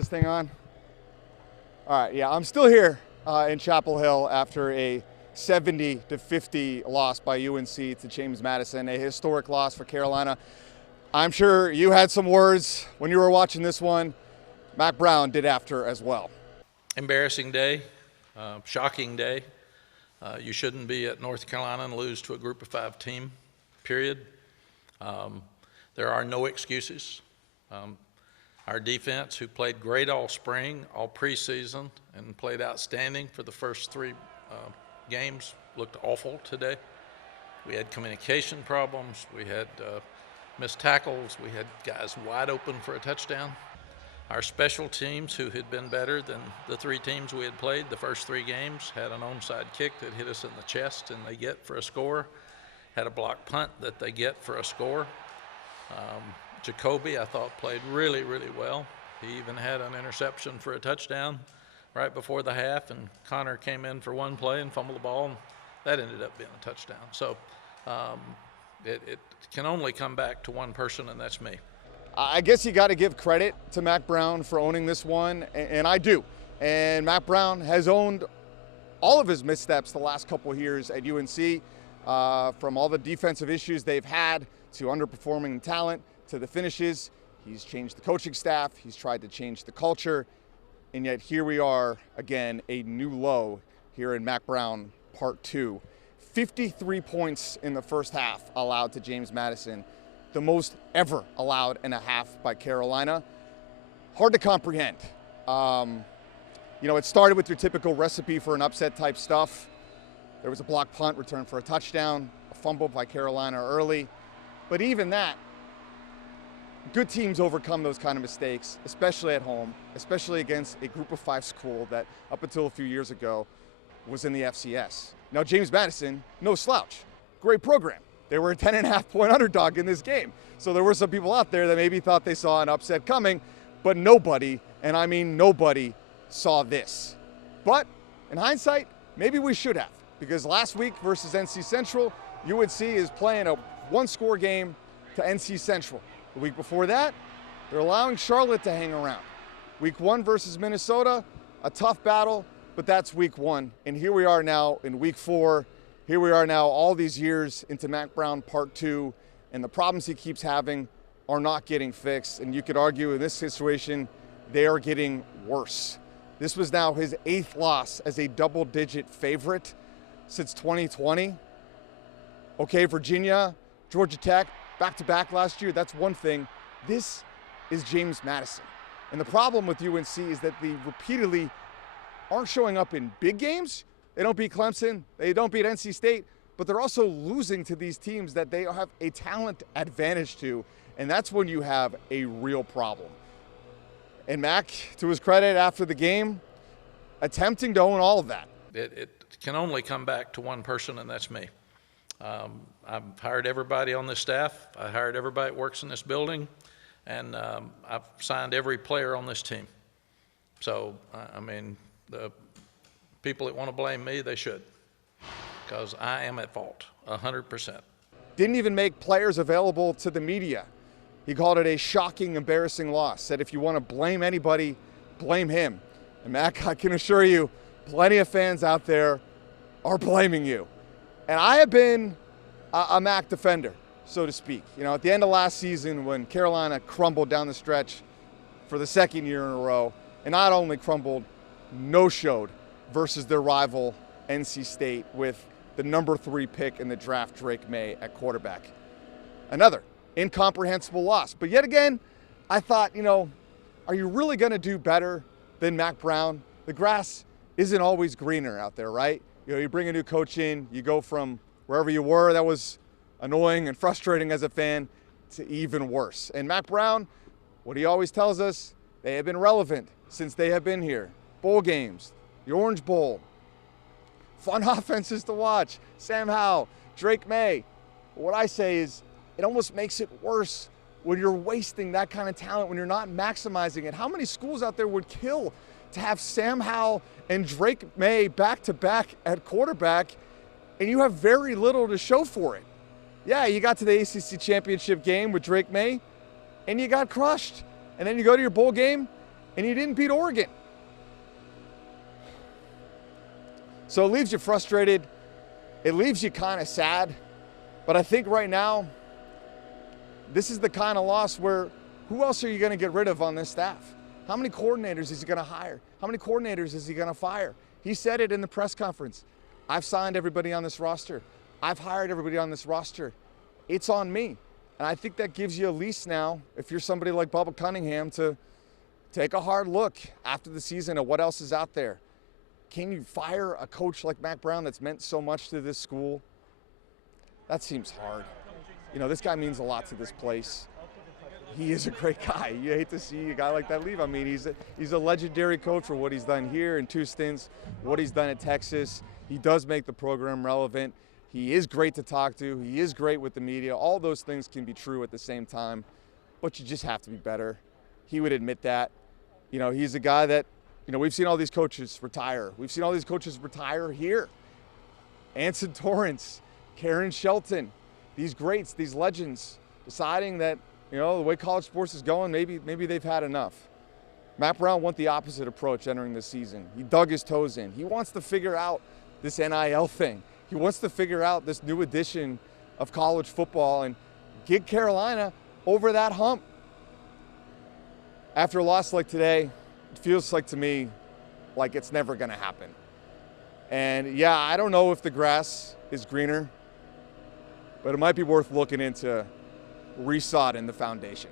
this thing on? All right, yeah, I'm still here in Chapel Hill after a 70-50 loss by UNC to James Madison, a historic loss for Carolina. I'm sure you had some words when you were watching this one. Mack Brown did after as well. Embarrassing day, shocking day. You shouldn't be at North Carolina and lose to a group of 5 team, period. There are no excuses. Our defense, who played great all spring, all preseason, and played outstanding for the first 3 games, looked awful today. We had communication problems. We had missed tackles. We had guys wide open for a touchdown. Our special teams, who had been better than the 3 teams we had played the first 3 games, had an onside kick that hit us in the chest and they get for a score. Had a block punt that they get for a score. Jacoby, I thought, played really, really well. He even had an interception for a touchdown right before the half, and Connor came in for one play and fumbled the ball, and that ended up being a touchdown. So it can only come back to one person, and that's me. I guess you got to give credit to Mack Brown for owning this one, and I do. And Mack Brown has owned all of his missteps the last couple of years at UNC, from all the defensive issues they've had to underperforming talent to the finishes. He's changed the coaching staff. He's tried to change the culture. And yet here we are again, a new low here in Mack Brown Part 2. 53 points in the first half allowed to James Madison, the most ever allowed in a half by Carolina. Hard to comprehend. It started with your typical recipe for an upset type stuff. There was a block punt return for a touchdown, a fumble by Carolina early. But even that, good teams overcome those kind of mistakes, especially at home, especially against a group of 5 school that up until a few years ago was in the FCS. Now, James Madison, no slouch, great program. They were a 10.5-point underdog in this game. So there were some people out there that maybe thought they saw an upset coming, but nobody, and I mean nobody, saw this. But in hindsight, maybe we should have, because last week versus NC Central, UNC is playing a 1-score game to NC Central. The week before that, they're allowing Charlotte to hang around. Week 1 versus Minnesota, a tough battle, but that's week 1. And here we are now in week 4. Here we are now all these years into Mack Brown Part 2, and the problems he keeps having are not getting fixed. And you could argue in this situation, they are getting worse. This was now his 8th loss as a double-digit favorite since 2020. Okay, Virginia, Georgia Tech, back-to-back last year, that's one thing. This is James Madison. And the problem with UNC is that they repeatedly aren't showing up in big games. They don't beat Clemson, they don't beat NC State, but they're also losing to these teams that they have a talent advantage to, and that's when you have a real problem. And Mack, to his credit after the game, attempting to own all of that. It can only come back to one person, and that's me. I've hired everybody on this staff. I hired everybody that works in this building, and I've signed every player on this team. So, the people that want to blame me, they should, because I am at fault, 100%. Didn't even make players available to the media. He called it a shocking, embarrassing loss. Said if you want to blame anybody, blame him. And Mack, I can assure you, plenty of fans out there are blaming you. And I have been a Mack defender, so to speak. At the end of last season when Carolina crumbled down the stretch for the 2nd year in a row, and not only crumbled, no-showed versus their rival NC State with the number 3 pick in the draft, Drake May, at quarterback. Another incomprehensible loss. But yet again, I thought, are you really going to do better than Mack Brown? The grass isn't always greener out there, right? You bring a new coach in, you go from wherever you were that was annoying and frustrating as a fan to even worse. And Mack Brown, what he always tells us, they have been relevant since they have been here. Bowl games, the Orange Bowl, fun offenses to watch, Sam Howell, Drake May. What I say is it almost makes it worse when you're wasting that kind of talent, when you're not maximizing it. How many schools out there would kill to have Sam Howell and Drake May back-to-back at quarterback, and you have very little to show for it? Yeah, you got to the ACC championship game with Drake May, and you got crushed. And then you go to your bowl game, and you didn't beat Oregon. So it leaves you frustrated. It leaves you kind of sad. But I think right now, this is the kind of loss where who else are you going to get rid of on this staff? How many coordinators is he going to hire? How many coordinators is he going to fire? He said it in the press conference. I've signed everybody on this roster. I've hired everybody on this roster. It's on me. And I think that gives you a lease now, if you're somebody like Bubba Cunningham, to take a hard look after the season at what else is out there. Can you fire a coach like Mack Brown that's meant so much to this school? That seems hard. You know, this guy means a lot to this place. He is a great guy. You hate to see a guy like that leave. I mean, he's a legendary coach for what he's done here in 2 stints, what he's done at Texas. He does make the program relevant. He is great to talk to. He is great with the media. All those things can be true at the same time, but you just have to be better. He would admit that. You know, he's a guy that, you know, we've seen all these coaches retire. We've seen all these coaches retire here. Anson Torrance, Karen Shelton, these greats, these legends, deciding that, you know, the way college sports is going, maybe they've had enough. Mack Brown went the opposite approach entering the season. He dug his toes in. He wants to figure out this NIL thing. He wants to figure out this new edition of college football and get Carolina over that hump. After a loss like today, it feels like to me like it's never going to happen. And yeah, I don't know if the grass is greener, but it might be worth looking into resodding the foundation.